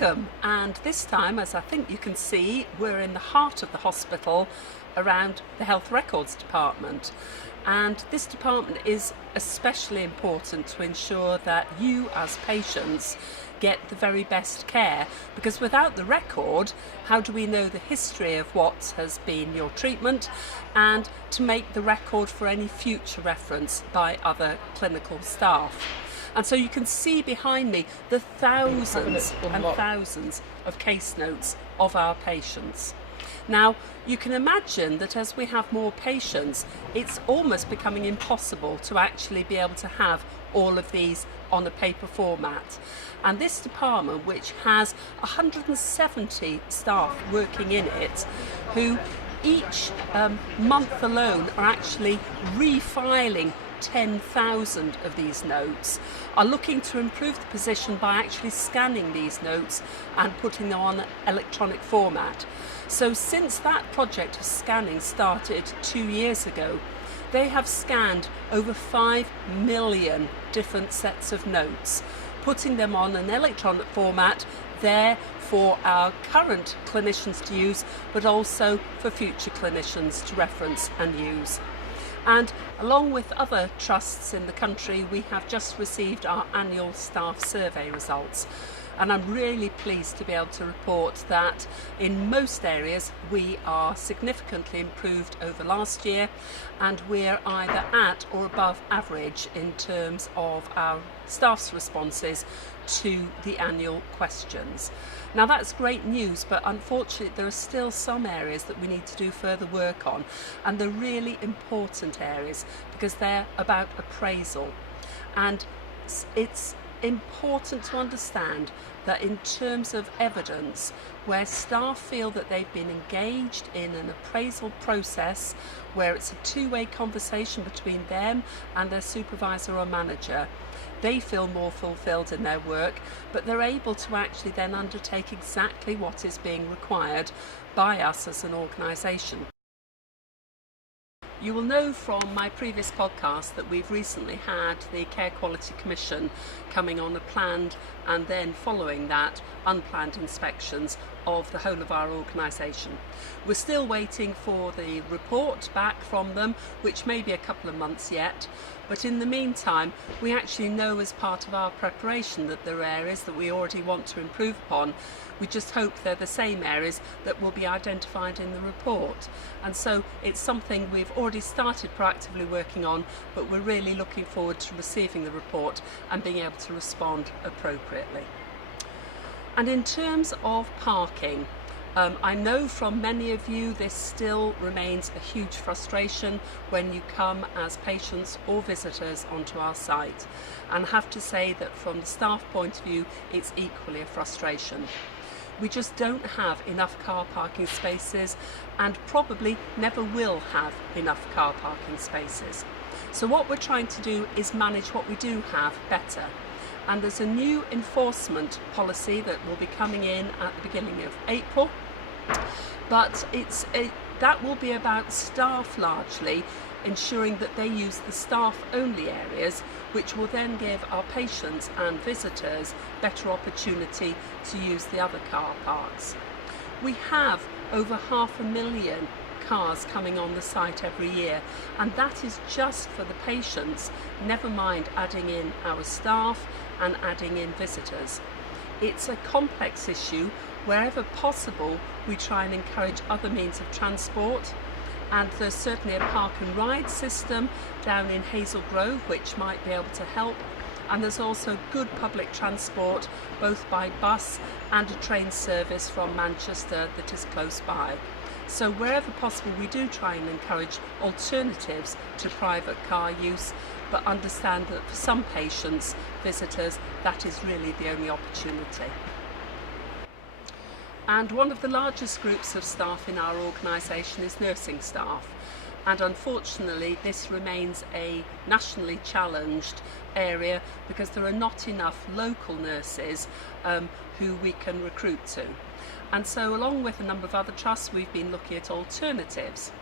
Welcome, and this time, as I think you can see, we're in the heart of the hospital around the health records department, and this department is especially important to ensure that you as patients get the very best care, because without the record, how do we know the history of what has been your treatment, and to make the record for any future reference by other clinical staff. And so you can see behind me the thousands and thousands of case notes of our patients. Now, you can imagine that as we have more patients, it's almost becoming impossible to actually be able to have all of these on a paper format. And this department, which has 170 staff working in it, who each month alone are actually refiling 10,000 of these notes, are looking to improve the position by actually scanning these notes and putting them on electronic format. So since that project of scanning started 2 years ago, they have scanned over 5 million different sets of notes, putting them on an electronic format there for our current clinicians to use, but also for future clinicians to reference and use. And along with other trusts in the country, we have just received our annual staff survey results. And I'm really pleased to be able to report that in most areas we are significantly improved over last year, and we're either at or above average in terms of our staff's responses to the annual questions. Now that's great news, but unfortunately there are still some areas that we need to do further work on, and they're really important areas because they're about appraisal. And it's important to understand that in terms of evidence, where staff feel that they've been engaged in an appraisal process where it's a two-way conversation between them and their supervisor or manager, they feel more fulfilled in their work, but they're able to actually then undertake exactly what is being required by us as an organisation. You will know from my previous podcast that we've recently had the Care Quality Commission coming on a planned and then following that unplanned inspections of the whole of our organisation. We're still waiting for the report back from them, which may be a couple of months yet, but in the meantime we actually know as part of our preparation that there are areas that we already want to improve upon. We just hope they're the same areas that will be identified in the report, and so it's something we've already started proactively working on, but we're really looking forward to receiving the report and being able to respond appropriately. And in terms of parking, I know from many of you this still remains a huge frustration when you come as patients or visitors onto our site, and I have to say that from the staff point of view it's equally a frustration. We just don't have enough car parking spaces, and probably never will have enough car parking spaces. So what we're trying to do is manage what we do have better. And there's a new enforcement policy that will be coming in at the beginning of April, but that will be about staff largely ensuring that they use the staff-only areas, which will then give our patients and visitors better opportunity to use the other car parks. We have over 500,000 cars coming on the site every year, and that is just for the patients, never mind adding in our staff and adding in visitors. It's a complex issue. Wherever possible, we try and encourage other means of transport, and there's certainly a park and ride system down in Hazel Grove which might be able to help, and there's also good public transport both by bus and a train service from Manchester that is close by. So wherever possible we do try and encourage alternatives to private car use, but understand that for some patients, visitors, that is really the only opportunity. And one of the largest groups of staff in our organisation is nursing staff, and unfortunately this remains a nationally challenged area because there are not enough local nurses who we can recruit to. And so along with a number of other trusts we've been looking at alternatives.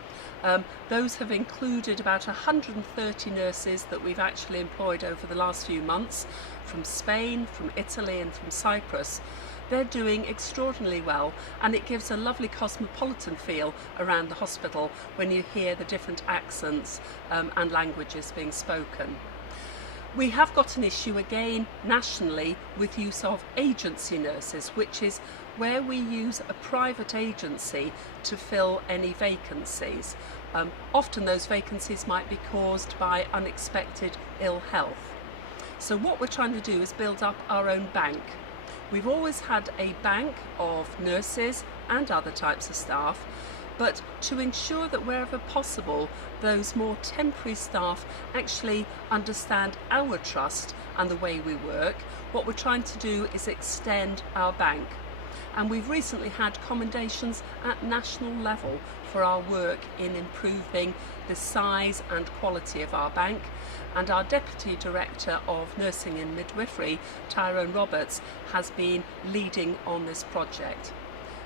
Those have included about 130 nurses that we've actually employed over the last few months from Spain, from Italy and from Cyprus. they're doing extraordinarily well, and it gives a lovely cosmopolitan feel around the hospital when you hear the different accents and languages being spoken. We have got an issue again nationally with use of agency nurses, which is where we use a private agency to fill any vacancies. Often those vacancies might be caused by unexpected ill health. So what we're trying to do is build up our own bank. We've always had a bank of nurses and other types of staff, but to ensure that wherever possible those more temporary staff actually understand our trust and the way we work, what we're trying to do is extend our bank. And we've recently had commendations at national level for our work in improving the size and quality of our bank, and our Deputy Director of Nursing and Midwifery, Tyrone Roberts, has been leading on this project.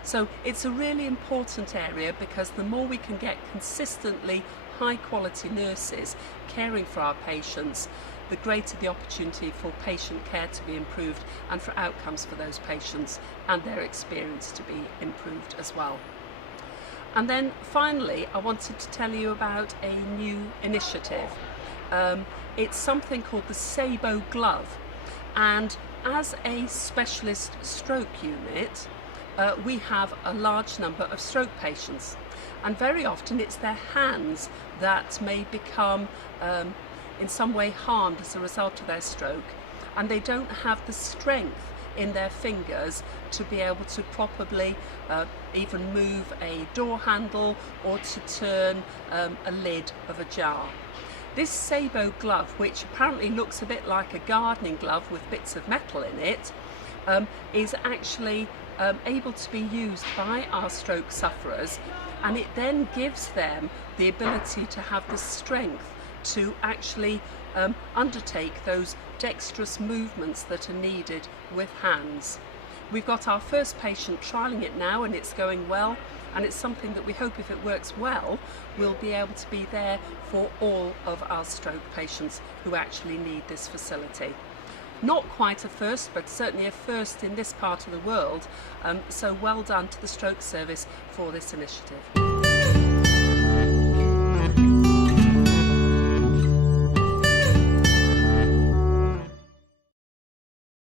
So it's a really important area, because the more we can get consistently high quality nurses caring for our patients, the greater the opportunity for patient care to be improved and for outcomes for those patients and their experience to be improved as well. And then finally, I wanted to tell you about a new initiative. It's something called the Sabo Glove, and as a specialist stroke unit, we have a large number of stroke patients, and very often it's their hands that may become in some way harmed as a result of their stroke, and they don't have the strength in their fingers to be able to properly even move a door handle or to turn a lid of a jar. This Sabo glove, which apparently looks a bit like a gardening glove with bits of metal in it, is actually able to be used by our stroke sufferers, and it then gives them the ability to have the strength to actually undertake those dexterous movements that are needed with hands. We've got our first patient trialling it now, and it's going well, and it's something that we hope, if it works well, we'll be able to be there for all of our stroke patients who actually need this facility. Not quite a first, but certainly a first in this part of the world, so well done to the Stroke Service for this initiative.